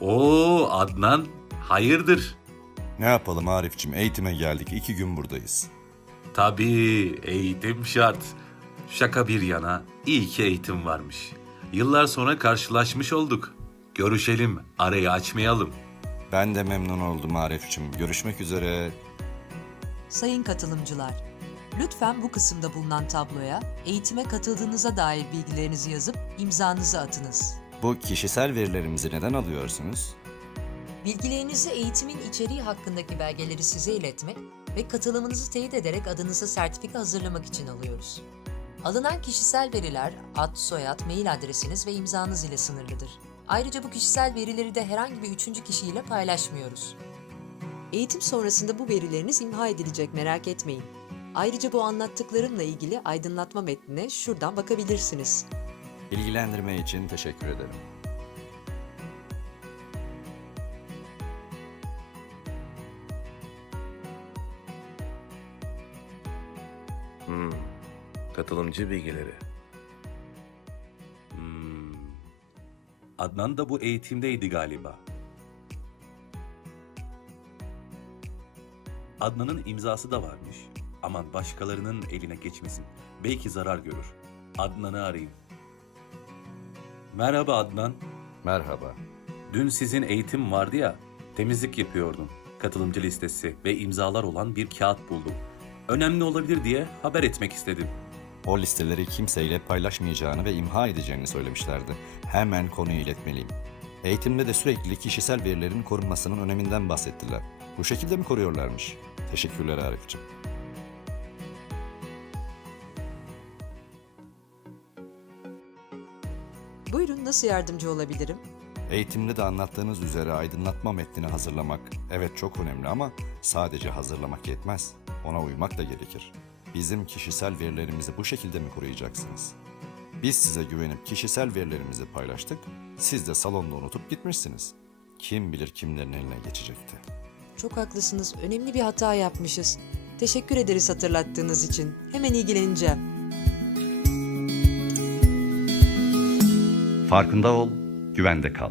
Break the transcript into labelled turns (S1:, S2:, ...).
S1: Oo Adnan, hayırdır?
S2: Ne yapalım Arifçim eğitime geldik iki gün buradayız.
S1: Tabii eğitim şart. Şaka bir yana, iyi ki eğitim varmış. Yıllar sonra karşılaşmış olduk. Görüşelim, arayı açmayalım.
S2: Ben de memnun oldum Arifçim. Görüşmek üzere.
S3: Sayın katılımcılar, lütfen bu kısımda bulunan tabloya eğitime katıldığınıza dair bilgilerinizi yazıp imzanızı atınız.
S2: Bu kişisel verilerimizi neden alıyorsunuz?
S3: Bilgilerinizi eğitimin içeriği hakkındaki belgeleri size iletmek ve katılımınızı teyit ederek adınıza sertifika hazırlamak için alıyoruz. Alınan kişisel veriler ad, soyad, mail adresiniz ve imzanız ile sınırlıdır. Ayrıca bu kişisel verileri de herhangi bir üçüncü kişiyle paylaşmıyoruz. Eğitim sonrasında bu verileriniz imha edilecek merak etmeyin. Ayrıca bu anlattıklarımla ilgili aydınlatma metnine şuradan bakabilirsiniz.
S2: Bilgilendirme için teşekkür ederim.
S4: Hmm. Katılımcı bilgileri.
S1: Hmm. Adnan da bu eğitimdeydi galiba. Adnan'ın imzası da varmış. Aman başkalarının eline geçmesin. Belki zarar görür. Adnan'ı arayayım. Merhaba Adnan.
S2: Merhaba.
S1: Dün sizin eğitim vardı ya, temizlik yapıyordum. Katılımcı listesi ve imzalar olan bir kağıt buldum. Önemli olabilir diye haber etmek istedim.
S2: O listeleri kimseyle paylaşmayacağını ve imha edeceğini söylemişlerdi. Hemen konuyu iletmeliyim. Eğitimde de sürekli kişisel verilerin korunmasının öneminden bahsettiler. Bu şekilde mi koruyorlarmış? Teşekkürler Arifçim.
S3: Buyurun nasıl yardımcı olabilirim?
S2: Eğitimde de anlattığınız üzere aydınlatma metnini hazırlamak evet çok önemli ama sadece hazırlamak yetmez. Ona uymak da gerekir. Bizim kişisel verilerimizi bu şekilde mi koruyacaksınız? Biz size güvenip kişisel verilerimizi paylaştık. Siz de salonda unutup gitmişsiniz. Kim bilir kimlerin eline geçecekti.
S3: Çok haklısınız. Önemli bir hata yapmışız. Teşekkür ederiz hatırlattığınız için. Hemen ilgileneceğim.
S2: Farkında ol, güvende kal.